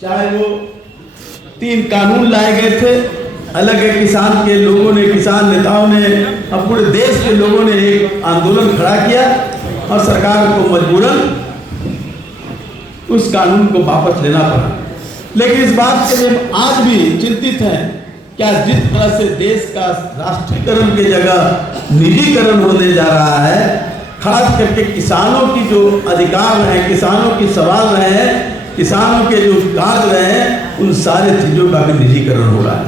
चाहे वो 3 कानून लाए गए थे, अलग है किसान के लोगों ने, किसान नेताओं ने और पूरे देश के लोगों ने एक आंदोलन खड़ा किया और सरकार को मजबूरन उस कानून को वापस लेना पड़ा। लेकिन इस बात के लिए आज भी चिंतित हैं, क्या जिस तरह से देश का राष्ट्रीयकरण की जगह निजीकरण होने जा रहा है, खास करके किसानों की जो अधिकार रहे, किसानों की सवाल रहे हैं, किसानों के जो कार्य रहे हैं, उन सारे चीजों का भी निजीकरण हो रहा है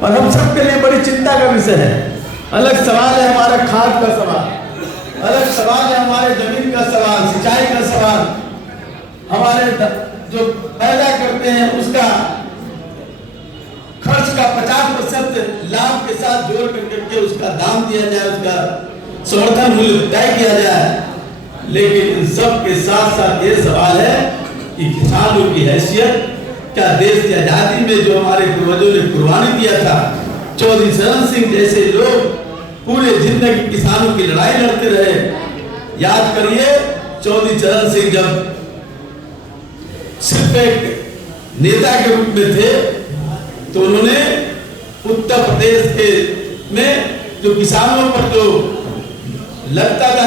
और हम सबके लिए बड़ी चिंता का विषय है। अलग सवाल है हमारा खाद का सवाल, अलग सवाल है हमारे जमीन का सवाल, सिंचाई का सवाल, हमारे जो पैदा करते हैं उसका खर्च का 50% लाभ के साथ जोड़ करके उसका दाम दिया जाए, उसका समर्थन मूल्य तय किया जाए। लेकिन इन सब के साथ साथ ये सवाल है कि किसानों की हैसियत, क्या देश की आजादी में जो हमारे पूर्वजों ने कुर्बानी दिया था, चौधरी चरण सिंह जैसे लोग पूरे जिंदगी किसानों की लड़ाई लड़ते रहे। याद करिए, चौधरी चरण सिंह जब सिर्फ एक नेता के रूप में थे तो उन्होंने उत्तर प्रदेश के में जो किसानों पर जो लगता था,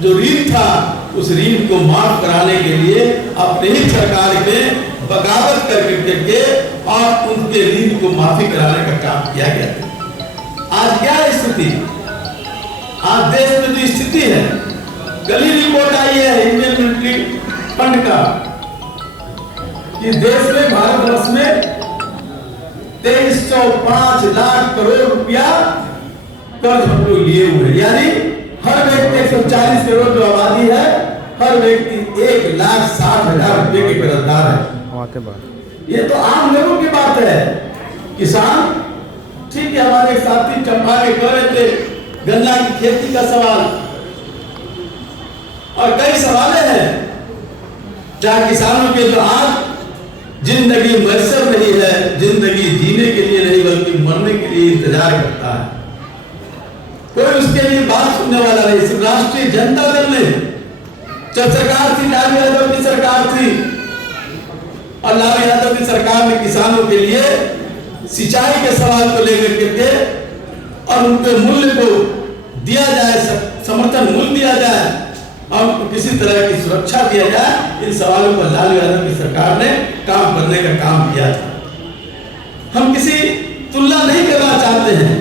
जो ऋण था, उस ऋण को माफ कराने के लिए अपने ही सरकार में बगावत करके और उनके ऋण को माफी कराने का काम किया गया था। आज क्या स्थिति, आज देश में जो स्थिति है, कल ही रिपोर्ट आई है इंडियन मिलिट्री फंड का कि देश में, भारतवर्ष में 2305 लाख करोड़ रुपया कर्ज हम लोग लिए हुए, यानी हर व्यक्ति 140 करोड़ जो आबादी है, हर व्यक्ति 1,60,000 रुपए के कर्जदार है। ये तो आम लोगों की बात है। किसान, ठीक है, हमारे साथी चंपा के कह रहे थे गन्ना की खेती का सवाल और कई सवाल हैं जहां किसानों के जो आज जिंदगी मैसर नहीं है, जिंदगी जीने के लिए नहीं बल्कि मरने के लिए इंतजार करता है, कोई उसके लिए बात सुनने वाला नहीं। राष्ट्रीय जनता दल ने जब सरकार थी, लालू यादव की सरकार थी, और लालू यादव की सरकार ने किसानों के लिए सिंचाई के सवाल को लेकर के और उनके मूल्य को दिया जाए, समर्थन मूल्य दिया जाए और उनको किसी तरह की सुरक्षा दिया जाए, इन सवालों पर लालू यादव की सरकार ने काम करने का काम किया था। हम किसी तुलना नहीं करना चाहते हैं,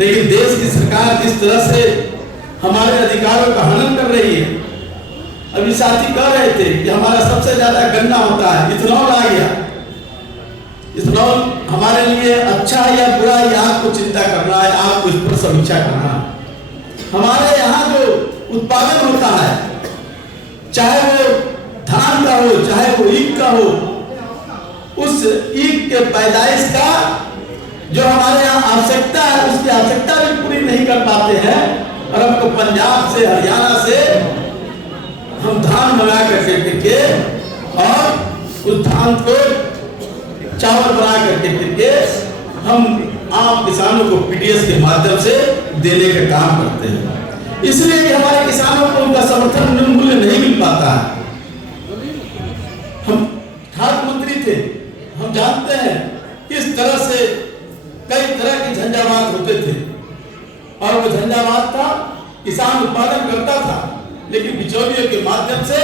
लेकिन देश की सरकार जिस तरह से हमारे अधिकारों का हनन कर रही है, अभी साथी कह रहे थे कि हमारा सबसे ज्यादा गन्ना होता है, इथेनॉल आ गया। इथेनॉल हमारे लिए अच्छा है या बुरा है, आपको चिंता करना है, आपको इस पर समीक्षा करना है। हमारे यहाँ जो उत्पादन होता है, चाहे वो धान का हो, चाहे वो ईख का हो, उस ईख के पैदाइश का जो हमारे यहाँ आवश्यकता है, उसकी आवश्यकता भी पूरी नहीं कर पाते हैं और हमको पंजाब से, हरियाणा से हम धान मंगा करके और उस धान को चावल बना करके हम आम किसानों को पीडीएस के माध्यम से देने का काम करते हैं। इसलिए कि हमारे किसानों को उनका समर्थन मूल्य नहीं मिल पाता है। हम खाद्य मंत्री थे, हम जानते हैं किस तरह से कई तरह के झंझावात होते थे और वो झंझावात था, किसान उत्पादन करता था लेकिन बिचौलियों के माध्यम से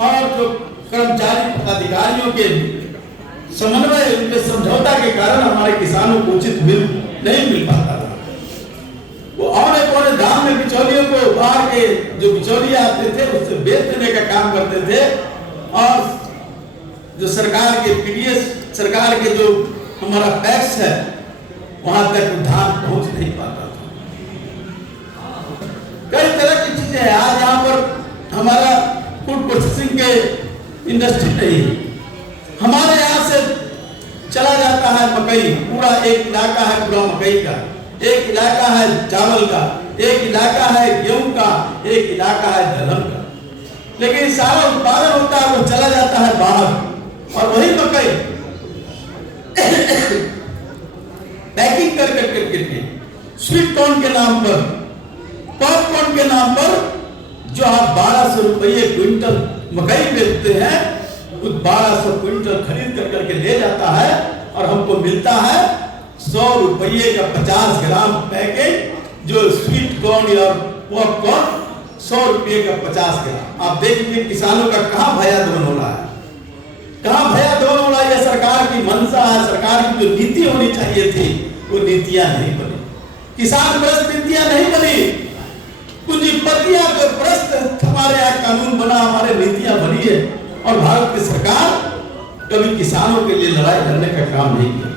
और जो कर्मचारी पदाधिकारियों के समन्वय, उनके समझौता के कारण हमारे किसानों को उचित नहीं मिल पाता था। वो औने पौने दाम में बिचौलियों को, बाहर के जो बिचौलिया आते थे उससे बेच देने का काम करते थे और जो सरकार के पीडीएस, सरकार के जो हमारा टैक्स है, वहां तक धान पहुंच नहीं पाता था। कई तरह की चीजें हैं। आज यहाँ पर हमारा फूड प्रोसेसिंग के इंडस्ट्री नहीं है। हमारे यहाँ से चला जाता है मकई, पूरा एक इलाका है पूरा मकई का, एक इलाका है चावल का, एक इलाका है गेहूं का, एक इलाका है दलहन का, लेकिन सारा उत्पादन होता है वो चला जाता है बाहर और वही मकई पैकिंग करके स्वीट कॉर्न के नाम पर, पॉपकॉर्न के नाम पर जो आप 1200 रुपये क्विंटल मकई बेचते हैं, उस 1200 क्विंटल खरीद करके ले जाता है और हमको मिलता है 100 रुपये का 50 ग्राम पैकेट जो स्वीट कॉर्न और पॉपकॉर्न 100 रुपये का 50 ग्राम। आप देखिए किसानों का कहाँ भयादोलन हो रहा है, कहाँ भयादोलन हो रहा है। यह सरकार की मंशा है, सरकार की जो नीति होनी चाहिए थी वो नीतियां नहीं बनी, किसान परस्त नीतियां नहीं बनी, पूंजीपतियां जो परस्त हमारे यहाँ कानून बना, हमारे नीतियां बनी है। और भारत की सरकार कभी किसानों के लिए लड़ाई लड़ने का काम नहीं किया।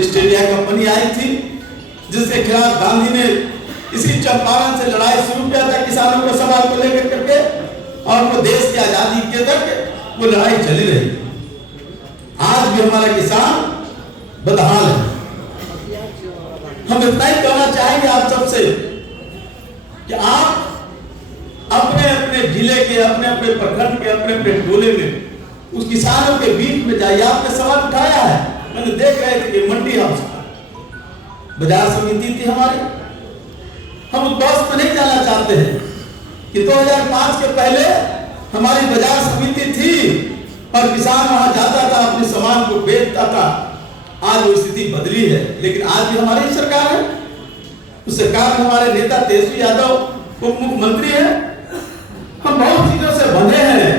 ईस्ट इंडिया कंपनी आई थी जिसके खिलाफ गांधी ने इसी चंपारण से लड़ाई शुरू किया था किसानों को सवाल को लेकर करके, और वो देश की आजादी के तक वो लड़ाई चली रही। आज भी हमारा किसान बदहाल है। हम इतना ही कहना चाहेंगे आप सबसे कि आप अपने अपने जिले के, अपने अपने प्रखंड के, अपने अपने टोले में उस किसानों के बीच में जाइए। आपने सवाल उठाया है, मैंने देख रहे थे कि मंडी हाउस बाजार समिति थी हमारी, हम उस बस में नहीं जाना चाहते हैं कि 2005 के पहले हमारी बाजार समिति थी और किसान वहां जाता था, अपने सामान को बेचता था। आज वो स्थिति बदली है, लेकिन आज भी हमारी सरकार है। उस सरकार में हमारे नेता तेजस्वी यादव उप मुख्यमंत्री है। हम बहुत चीजों से बंधे हैं,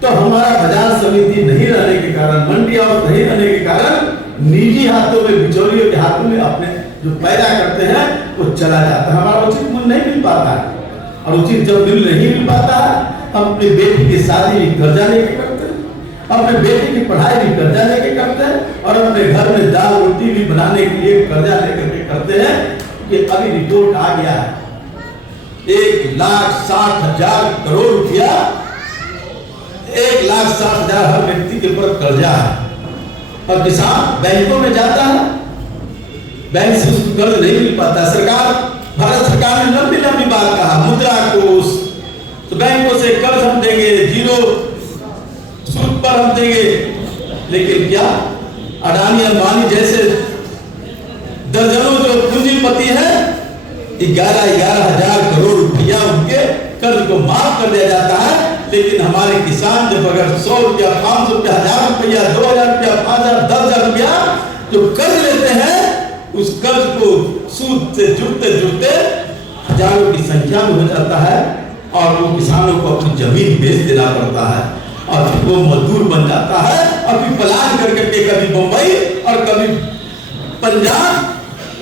तो हमारा बाजार समिति नहीं रहने के कारण, मंडी हाउस नहीं रहने के कारण निजी हाथों में, बिचौलियों के हाथों में अपने जो पैदा करते हैं वो चला जाता है। हमारा उचित मूल्य नहीं मिल पाता है, और उचित जब मूल्य नहीं मिल पाता है, हम अपनी बेटी की शादी भी कर्जा लेके करते हैं, अपने बेटी की पढ़ाई भी कर्जा लेके करते हैं, और अपने घर में दाल रोटी भी बनाने के लिए कर्जा लेकर के करते हैं। कि अभी रिपोर्ट आ गया है 1,60,000 करोड़ रुपया, 1,60,000 हर व्यक्ति के ऊपर कर्जा है। और किसान बैंकों में जाता है, बैंक से उसको कर्ज नहीं मिल पाता। सरकार, भारत सरकार ने लंबी लंबी बात कहा, मुद्रा कोष, तो बैंकों से कर्ज हम देंगे, 0 सूद पर हम देंगे, लेकिन क्या अडानी अंबानी जैसे दर्जनों जो पूंजीपति हैं 11,000 करोड़ रुपया उनके कर्ज को माफ कर दिया जाता है। लेकिन हमारे किसान जब अगर 100 रुपया, 500 रुपया, 1000 रुपया, 2000 रुपया, 5000, 10,000 रुपया जो कर्ज लेते हैं, उस कर्ज को सूद से जुड़ते जुड़ते हजारों की संख्या में हो जाता है, और वो किसानों को अपनी जमीन बेच देना पड़ता है, और वो मजदूर बन जाता है, और फिर पलायन कर करके कभी मुंबई और कभी पंजाब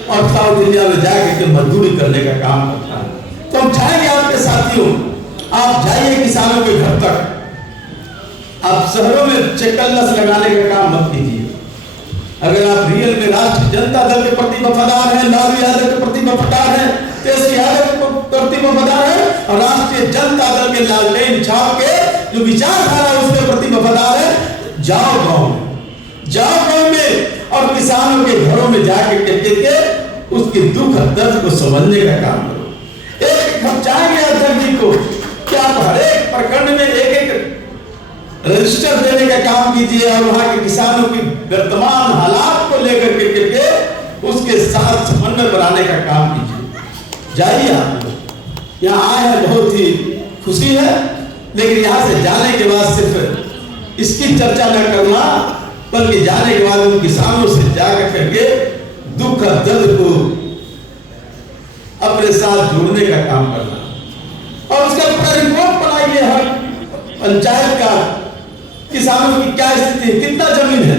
और साउथ इंडिया में जाकर के मजदूरी करने का काम करता है। तो हम चाहेंगे आपके साथियों, आप जाइए किसानों के घर तक। आप शहरों में चेकल्लस लगाने का काम मत कीजिए। अगर आप रियल में राष्ट्रीय जनता दल के प्रति वफादार हैं, लालू यादव के प्रति वफादार हैं, तेजस्वी यादव के प्रति वफादार हैं, और राष्ट्रीय जनता दल के लालटेन छाप के जो विचारधारा उसके प्रति वफादार है, जाओ गांव में और किसानों के घरों में जाके के उसके दुख दर्द को समझने का काम करो। एक हम चाहेंगे अध्यक्ष जी को कि आप हर एक प्रखंड में एक रजिस्टर देने का काम कीजिए, और वहां के किसानों की वर्तमान हालात को लेकर के उसके साथ समन्वय बनाने का काम कीजिए। जाइए, आप यहाँ आए हैं, बहुत ही खुशी है, लेकिन यहाँ से जाने के बाद सिर्फ इसकी चर्चा न करना, बल्कि जाने के बाद उन किसानों से जाकर करके दुख और दर्द को अपने साथ जोड़ने का काम करना, और उसका पूरा रिपोर्ट बनाइए। हर पंचायत का किसानों की क्या स्थिति है, कितना जमीन है,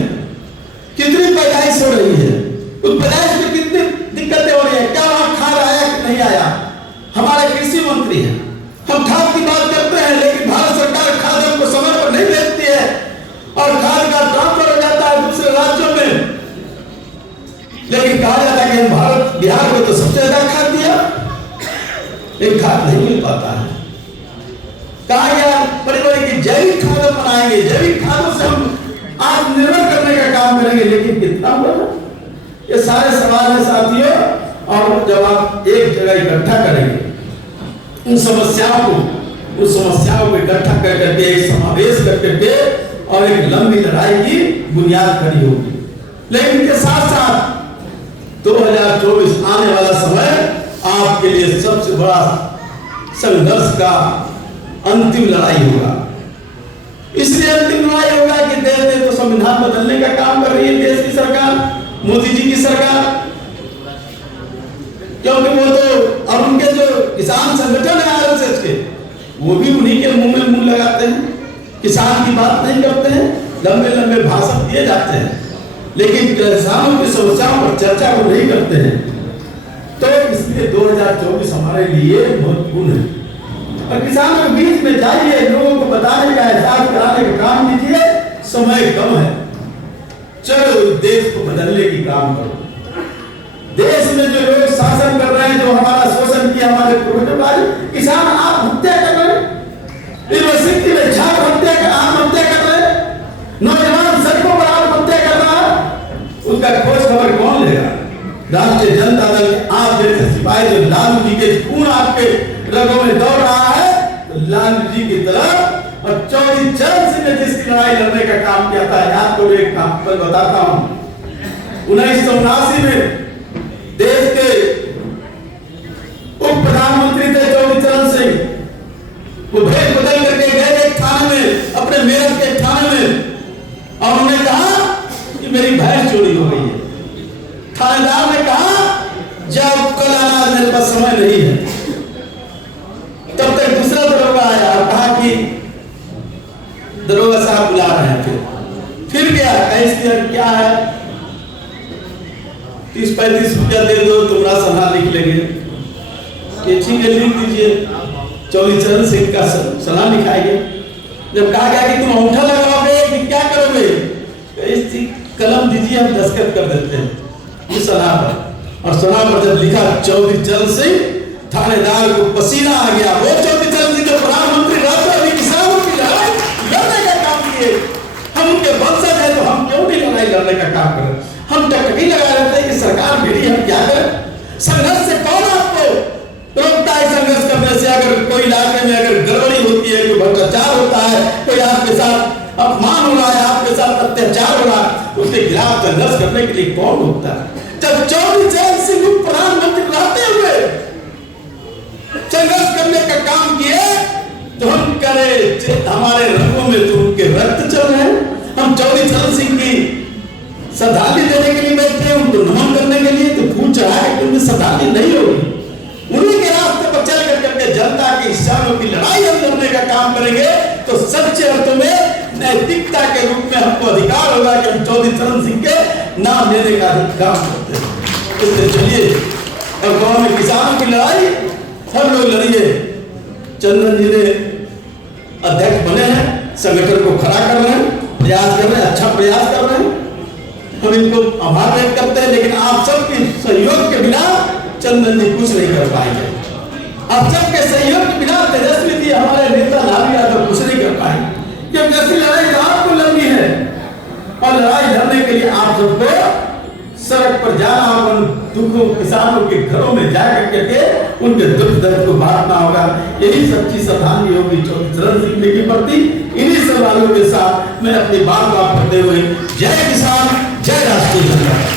कितनी पैदाइश हो रही है, उस पैदाइश में कितनी दिक्कतें हो रही है, क्या वहां खाद आया कि नहीं आया। हमारे कृषि मंत्री हैं, हम खाद की बात करते हैं, लेकिन भारत सरकार खाद हमको समय पर नहीं भेजती है, और खाद का ट्रांसफर हो जाता है दूसरे राज्यों में। लेकिन कहा जाता है कि हम भारत, बिहार में तो सबसे ज्यादा खाद दिया, लेकिन खाद नहीं मिल पाता है। कहा गया बड़ी बड़ी की जैविक खाद बनाएंगे, जैविक खादों से हम आत्मनिर्भर करने का काम करेंगे, लेकिन कितना होगा। ये सारे सवाल है साथियों, और जब आप एक जगह इकट्ठा करेंगे उन समस्याओं को इकट्ठा कर करके एक समावेश कर करके, और एक लंबी लड़ाई की बुनियाद खड़ी होगी। लेकिन इनके साथ साथ 2024 आने वाला समय आपके लिए सबसे बड़ा संघर्ष का अंतिम लड़ाई होगा। बदलने का काम कर रही है देश की सरकार, मोदी जी की सरकार। क्योंकि वो तो और उनके जो किसान संगठन है आरएसएस के, वो भी उन्हीं के मुंह में मुंह लगाते हैं, किसान की बात नहीं करते हैं, लंबे लंबे भाषण दिए जाते हैं, लेकिन किसानों की समस्याओं पर चर्चा वो नहीं करते हैं। तो इसलिए 2024 हमारे लिए महत्वपूर्ण है और किसानों के बीच में जाइए, लोगों को बताने का, एहसास कराने का काम कीजिए। समय कम है, चलो देश को बदलने की काम करो। देश में जो लोग शासन कर रहे हैं, जो हमारा शोषण किया हमारे पूर्वज, किसान आत्महत्या कर रहे हैं, यूनिवर्सिटी में छात्र आत्महत्या कर रहे हैं, नौजवान सड़कों पर आत्महत्या कर रहा है, उसका खोज खबर कौन लेगा? राष्ट्रीय जनता दल के आप जैसे सिपाही जो लालू जी के खून आपके रगों में दौड़ रहा है, तो लालू जी की तरफ और चौधरी चरण सिंह ने जिसकी लड़ाई लड़ने का काम किया था, आपको एक काम पर बताता हूं। 1979 में देश के उप प्रधानमंत्री थे चौधरी चरण सिंह, वो भेद बदल करके गए एक थाने में, अपने मेरठ के थाने में, और उन्होंने कहा कि मेरी भैंस चोरी हो गई है। थानेदार ने कहा जब कल आना, मेरे पास समय नहीं है। तब तक दूसरा दरोगा आया और कहा कि दरोगा साहब बुला रहे हैं। फिर गया, क्या है, 30-35 रुपया दे दो, तुम्हारा सलाह लिख लेंगे। ठीक है, लिख दीजिए। चौधरी चरण सिंह का सलाह लिखाइए। जब कहा गया कि तुम अंगूठा लगाओगे कि क्या करोगे, कलम दीजिए, हम दस्तखत कर देते हैं इस सलाह पर। और सलाह पर जब लिखा चौधरी चरण सिंह, थानेदार को पसीना आ गया। वो चौधरी चरण सिंह जो प्रधानमंत्री रहते किसानों की लड़ाई लड़ने का काम किए, हम उनके वंशज हैं, तो हम क्यों नहीं लड़ाई लड़ने का काम करें? हम टकटकी लगा रहते हैं कि सरकार भिड़ी, हम क्या करें? संघर्ष से कौन आपको रोकता है? संघर्ष करने से अगर कोई इलाके में अगर गड़बड़ी होती है, कोई भ्रष्टाचार होता है, कोई आपके साथ अपमान हो रहा है, आपके साथ अत्याचार हो रहा है, उसके खिलाफ संघर्ष करने के लिए कौन रोकता है? जब चौधरी चरण सिंह प्रधानमंत्री रहते हुए संघर्ष करने का काम किए, तो हम करे हमारे रंगों में तो उनके रक्त चल रहे हैं। हम चौधरी चरण सिंह की श्रद्धांजलि देने के लिए बैठे हैं, उनको नमन करने के लिए, तो पूछ रहा है कि उनकी श्रद्धांजलि नहीं होगी। उन्हीं के रास्ते पर चल करके जनता की इच्छाओं की लड़ाई हम लड़ने का काम करेंगे, तो सच्चे अर्थों में नैतिकता के रूप में हमको अधिकार होगा कि हम चौधरी चरण सिंह के नाम लेने का काम करते हैं। इसलिए चलिए, और गांव में किसानों की लड़ाई सब लोग लड़िए। चंदन जी ने अध्यक्ष बने हैं, संगठन को खड़ा कर रहे हैं, प्रयास कर रहे हैं, अच्छा प्रयास कर रहे हैं, हम इनको आभार व्यक्त करते हैं। लेकिन आप सबके सहयोग के बिना चंदन जी कुछ नहीं कर पाएंगे। आप सबके सहयोग के बिना तेजस्वी जी, हमारे नेता लालू यादव कुछ नहीं कर पाएंगे, क्योंकि ऐसी लड़ाई तो आपको लड़नी है। और लड़ाई लड़ने के लिए आप सबको सड़क पर जाना होगा, दुखों किसानों के घरों में जाकर के उनके दुख दर्द को बांटना होगा। यही सच्ची श्रद्धांजलि होगी चौधरी चरण सिंह के प्रति। इन्हीं सवालों के साथ मैं अपनी बात करते हुए जय किसान, जय राष्ट्रीय जनता।